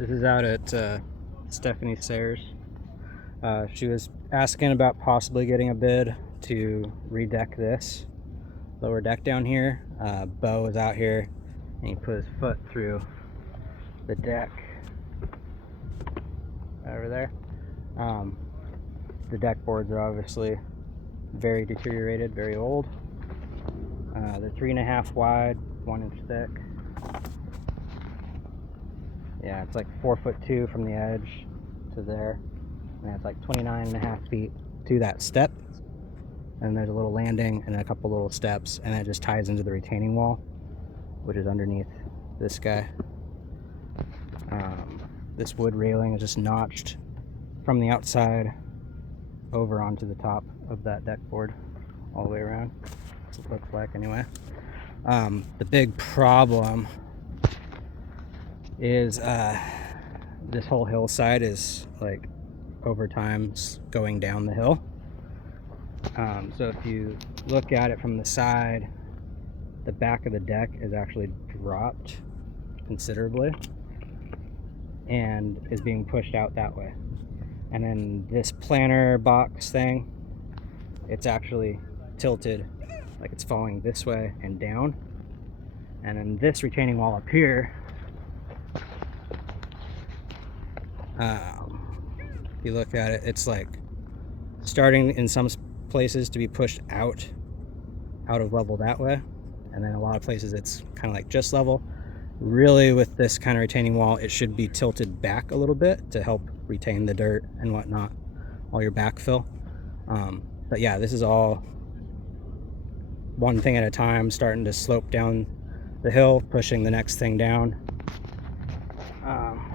This is out at Stephanie Sayers. She was asking about possibly getting a bid to redeck this lower deck down here. Bo was out here and he put his foot through the deck over there. The deck boards are obviously very deteriorated, very old. They're 3.5 wide, 1 inch thick. Yeah, it's like 4'2" from the edge to there. And it's like 29.5 feet to that step. And there's a little landing and a couple little steps, and it just ties into the retaining wall, which is underneath this guy. This wood railing is just notched from the outside over onto the top of that deck board all the way around. That's what it looks like anyway. The big problem is this whole hillside is like over time going down the hill. So if you look at it from the side, the back of the deck is actually dropped considerably and is being pushed out that way. And then this planter box thing, it's actually tilted, like it's falling this way and down. And then this retaining wall up here, if you look at it, it's like starting in some places to be pushed out of level that way, and then a lot of places it's kind of like just level. Really, with this kind of retaining wall, it should be tilted back a little bit to help retain the dirt and whatnot, all your backfill. But yeah, this is all one thing at a time, starting to slope down the hill, pushing the next thing down.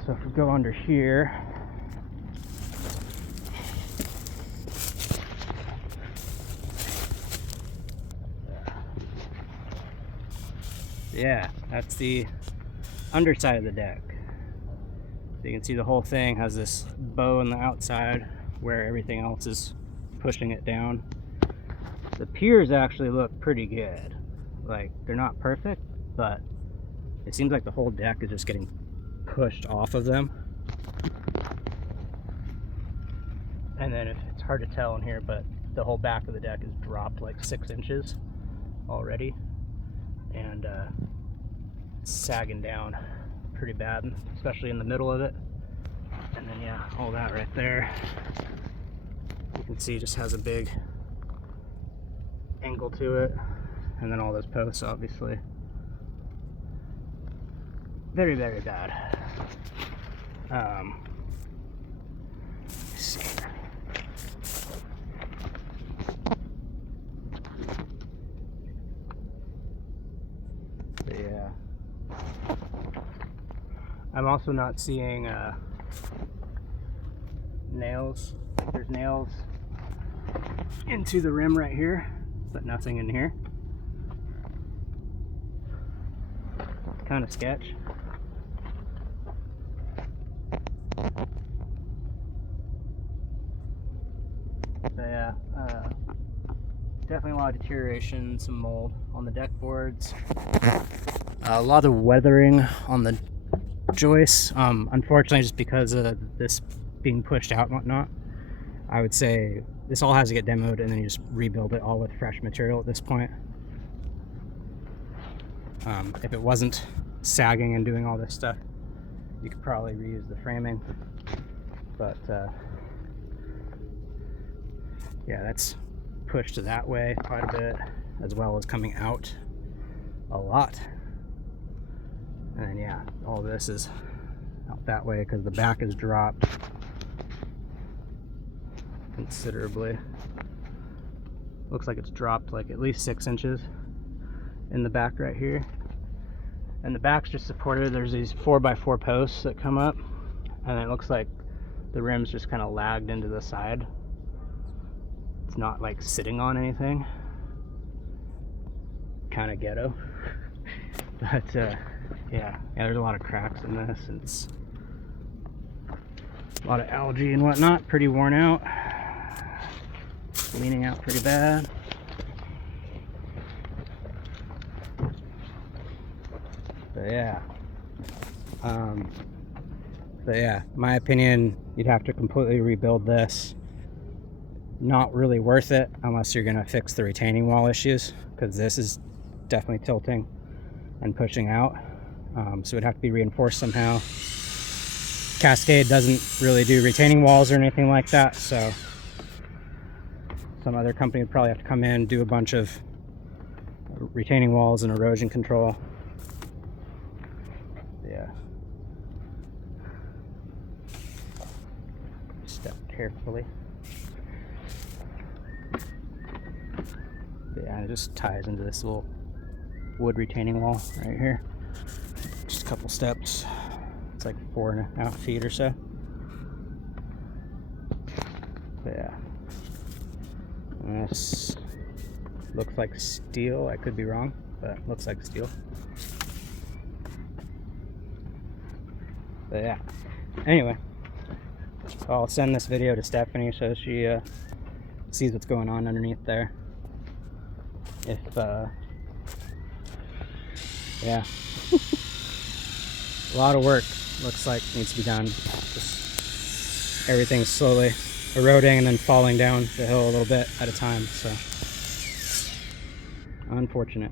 So if we go under here, yeah, that's the underside of the deck. So you can see the whole thing has this bow on the outside where everything else is pushing it down. The piers actually look pretty good. Like, they're not perfect, but it seems like the whole deck is just getting pushed off of them. And then it's hard to tell in here, but the whole back of the deck is dropped like 6 inches already. And it's sagging down pretty bad, especially in the middle of it. And then yeah, all that right there, you can see just has a big angle to it. And then all those posts, obviously. Very, very bad. Let's see. Yeah. I'm also not seeing nails. There's nails into the rim right here, but nothing in here. Kind of sketch. So yeah, definitely a lot of deterioration, some mold on the deck boards, a lot of weathering on the joists. Unfortunately, just because of this being pushed out and whatnot, I would say this all has to get demoed and then you just rebuild it all with fresh material at this point. If it wasn't sagging and doing all this stuff, you could probably reuse the framing, but yeah, that's pushed that way quite a bit, as well as coming out a lot. And then yeah, all this is out that way because the back is dropped considerably. Looks like it's dropped like at least 6 inches in the back right here. And the back's just supported. There's these 4x4 posts that come up, and it looks like the rim's just kind of lagged into the side. It's not like sitting on anything. Kind of ghetto. But yeah, there's a lot of cracks in this, and it's a lot of algae and whatnot, pretty worn out, leaning out pretty bad. But yeah, But yeah, my opinion, you'd have to completely rebuild this. Not really worth it unless you're going to fix the retaining wall issues, because this is definitely tilting and pushing out. So it'd have to be reinforced somehow. Cascade doesn't really do retaining walls or anything like that, so some other company would probably have to come in, do a bunch of retaining walls and erosion control. Yeah. Step carefully. But yeah, it just ties into this little wood retaining wall right here. Just a couple steps. It's like 4.5 feet or so. But yeah. And this looks like steel. I could be wrong, but looks like steel. But yeah. Anyway, I'll send this video to Stephanie so she sees what's going on underneath there. If yeah. A lot of work looks like needs to be done. Just everything's slowly eroding and then falling down the hill a little bit at a time, so unfortunate.